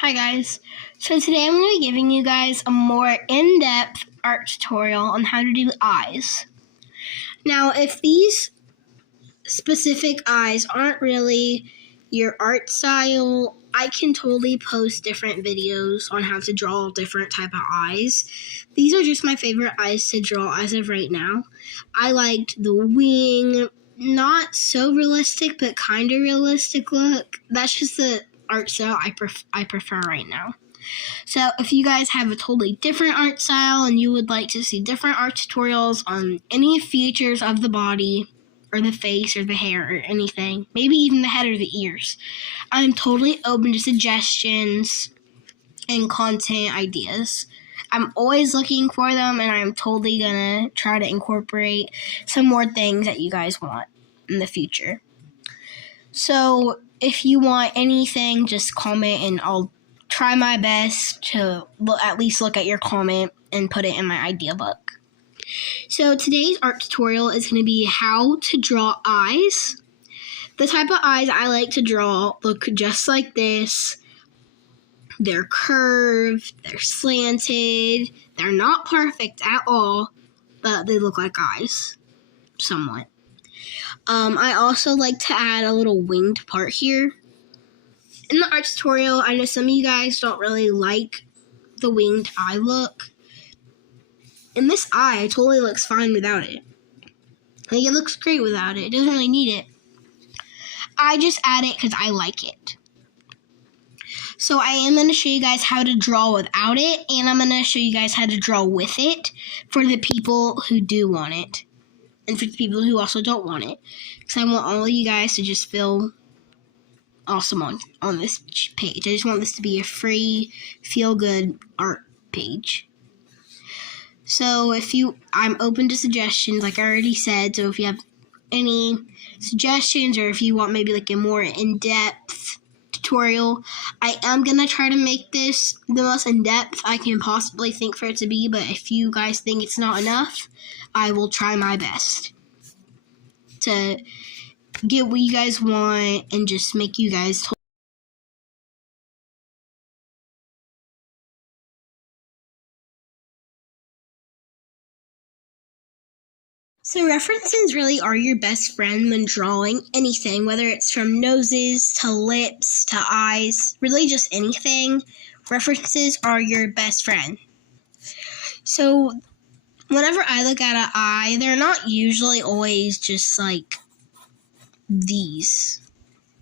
Hi guys, so today I'm going to be giving you guys a more in-depth art tutorial on how to do eyes. Now, if these specific eyes aren't really your art style, I can totally post different videos on how to draw different type of eyes. These are just my favorite eyes to draw as of right now. I liked the wing, not so realistic, but kind of realistic look. That's just the art style I prefer right now. So if you guys have a totally different art style and you would like to see different art tutorials on any features of the body or the face or the hair or anything, maybe even the head or the ears, I'm totally open to suggestions and content ideas. I'm always looking for them, and I'm totally gonna try to incorporate some more things that you guys want in the future. So if you want anything, just comment and I'll try my best to at least look at your comment and put it in my idea book. So today's art tutorial is going to be how to draw eyes. The type of eyes I like to draw look just like this. They're curved, they're slanted, they're not perfect at all, but they look like eyes, somewhat. I also like to add a little winged part here. In the art tutorial, I know some of you guys don't really like the winged eye look. And this eye totally looks fine without it. Like, it looks great without it. It doesn't really need it. I just add it because I like it. So I am going to show you guys how to draw without it, and I'm going to show you guys how to draw with it for the people who do want it. And for the people who also don't want it. Because I want all of you guys to just feel awesome on this page. I just want this to be a free, feel-good art page. So I'm open to suggestions, like I already said. So if you have any suggestions, or if you want maybe like a more in-depth tutorial, I am going to try to make this the most in-depth I can possibly think for it to be. But if you guys think it's not enough, I will try my best to get what you guys want and just make you guys So references really are your best friend when drawing anything, whether it's from noses to lips to eyes, really just anything. References are your best friend. So whenever I look at an eye, they're not usually always just like these.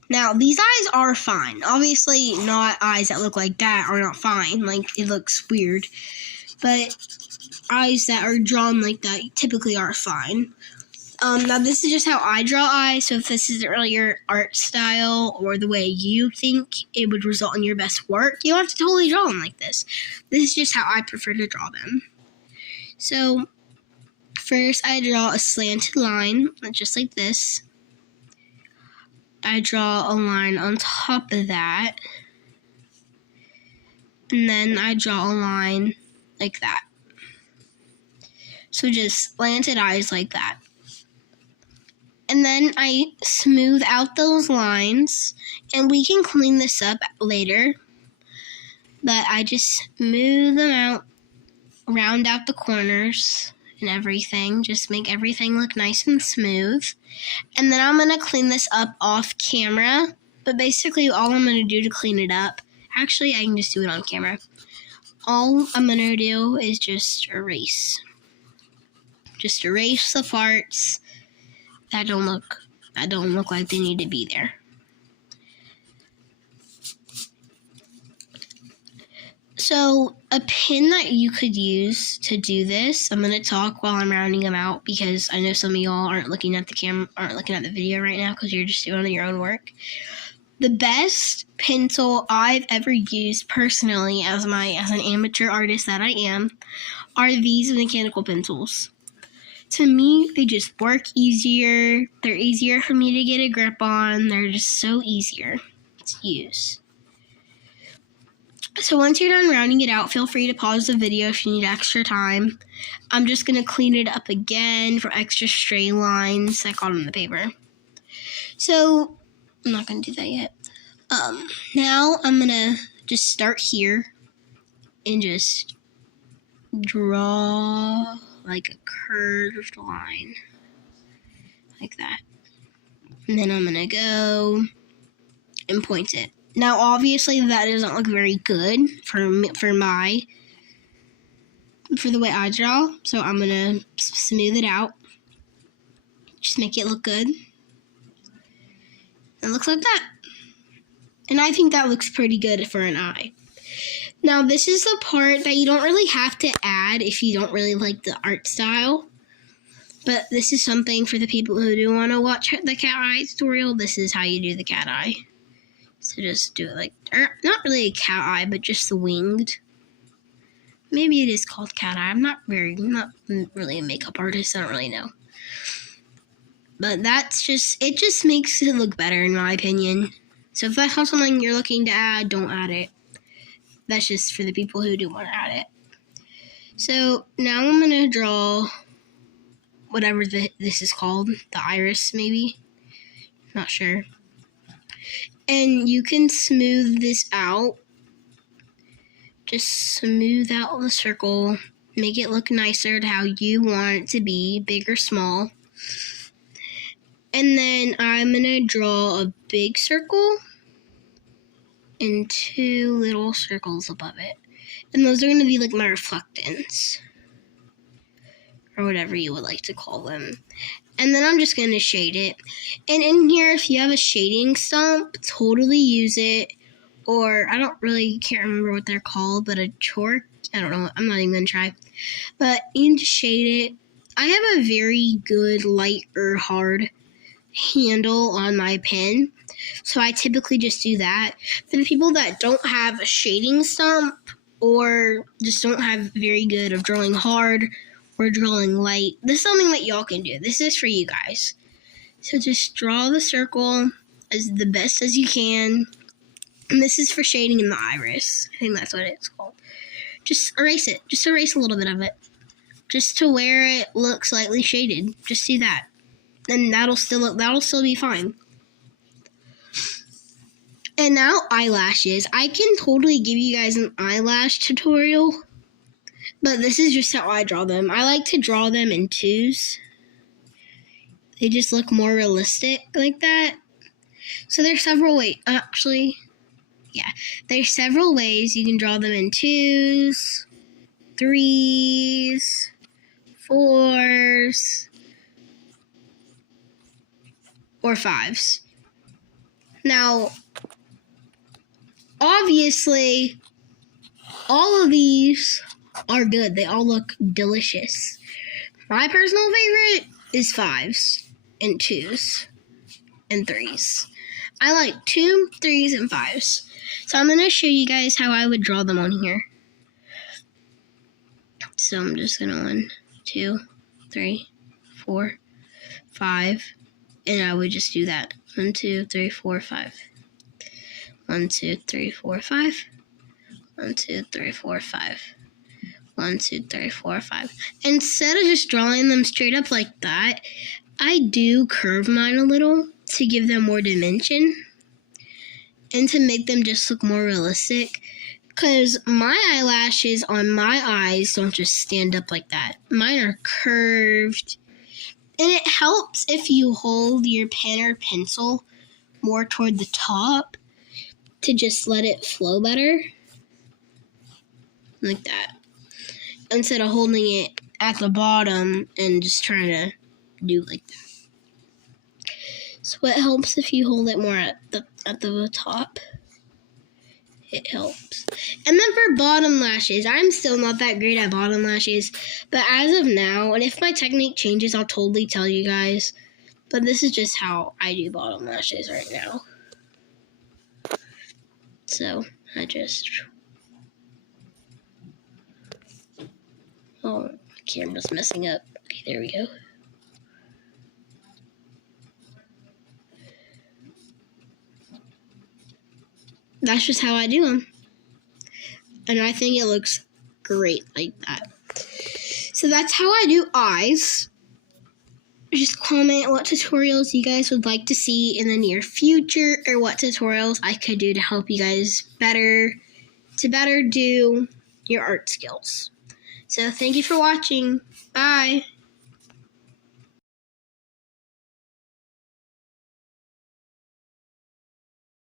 Now, these eyes are fine. Obviously, not eyes that look like that are not fine. Like, it looks weird. But eyes that are drawn like that typically are fine. Now, this is just how I draw eyes. So if this isn't really your art style or the way you think it would result in your best work, you don't have to totally draw them like this. This is just how I prefer to draw them. So first, I draw a slanted line, just like this. I draw a line on top of that. And then I draw a line like that. So just slanted eyes like that. And then I smooth out those lines, and we can clean this up later. But I just smooth them out, round out the corners and everything. Just make everything look nice and smooth. And then I'm going to clean this up off camera. But basically all I'm going to do to clean it up, actually I can just do it on camera. All I'm going to do is just erase. Just erase the parts that don't look like they need to be there. So a pin that you could use to do this, I'm going to talk while I'm rounding them out because I know some of y'all aren't looking at the video right now because you're just doing your own work. The best pencil I've ever used personally as an amateur artist that I am are these mechanical pencils. To me, they just work easier. They're easier for me to get a grip on. They're just so easier to use. So once you're done rounding it out, feel free to pause the video if you need extra time. I'm just going to clean it up again for extra stray lines I got on the paper. So I'm not going to do that yet. Now I'm going to just start here and just draw like a curved line like that. And then I'm going to go and point it. Now, obviously, that doesn't look very good for the way I draw. So I'm going to smooth it out. Just make it look good. It looks like that. And I think that looks pretty good for an eye. Now, this is the part that you don't really have to add if you don't really like the art style. But this is something for the people who do want to watch the cat eye tutorial. This is how you do the cat eye. So just do it like, not really a cat eye, but just the winged. Maybe it is called cat eye. I'm not really a makeup artist. I don't really know. But it just makes it look better in my opinion. So if that's not something you're looking to add, don't add it. That's just for the people who do want to add it. So now I'm going to draw whatever this is called. The iris, maybe. Not sure. And you can smooth this out. Just smooth out the circle. Make it look nicer to how you want it to be. Big or small. And then I'm going to draw a big circle and 2 little circles above it. And those are going to be like my reflectants. Or whatever you would like to call them. And then I'm just going to shade it. And in here, if you have a shading stump, totally use it. Or, can't remember what they're called, but a chalk. I don't know. I'm not even going to try. But you can just shade it. I have a very good light or hard handle on my pen. So I typically just do that. For the people that don't have a shading stump or just don't have very good of drawing hard or drawing light, this is something that y'all can do. This is for you guys. So just draw the circle as the best as you can. And this is for shading in the iris. I think that's what it's called. Just erase it. Just erase a little bit of it. Just to where it looks slightly shaded. Just do that. And that'll still be fine. And now eyelashes. I can totally give you guys an eyelash tutorial, but this is just how I draw them. I like to draw them in 2s. They just look more realistic like that. So there's several ways. There's several ways you can draw them in 2s, 3s, 4s, or 5s. Now, obviously, all of these are good. They all look delicious. My personal favorite is 5s and 2s and 3s. I like 2, 3s, and 5s. So I'm going to show you guys how I would draw them on here. So I'm just going to 1, 2, 3, 4, 5. And I would just do that. 1, 2, 3, 4, 5. 1, 2, 3, 4, 5. 1, 2, 3, 4, 5. 1, 2, 3, 4, 5. Instead of just drawing them straight up like that, I do curve mine a little to give them more dimension and to make them just look more realistic. Because my eyelashes on my eyes don't just stand up like that. Mine are curved. And it helps if you hold your pen or pencil more toward the top to just let it flow better. Like that. Instead of holding it at the bottom and just trying to do like that. So it helps if you hold it more at the top. It helps. And then for bottom lashes, I'm still not that great at bottom lashes. But as of now, and if my technique changes, I'll totally tell you guys. But this is just how I do bottom lashes right now. So, oh, my camera's messing up. Okay, there we go. That's just how I do them. And I think it looks great like that. So that's how I do eyes. Just comment what tutorials you guys would like to see in the near future, or what tutorials I could do to help you guys better to better do your art skills. So thank you for watching. Bye.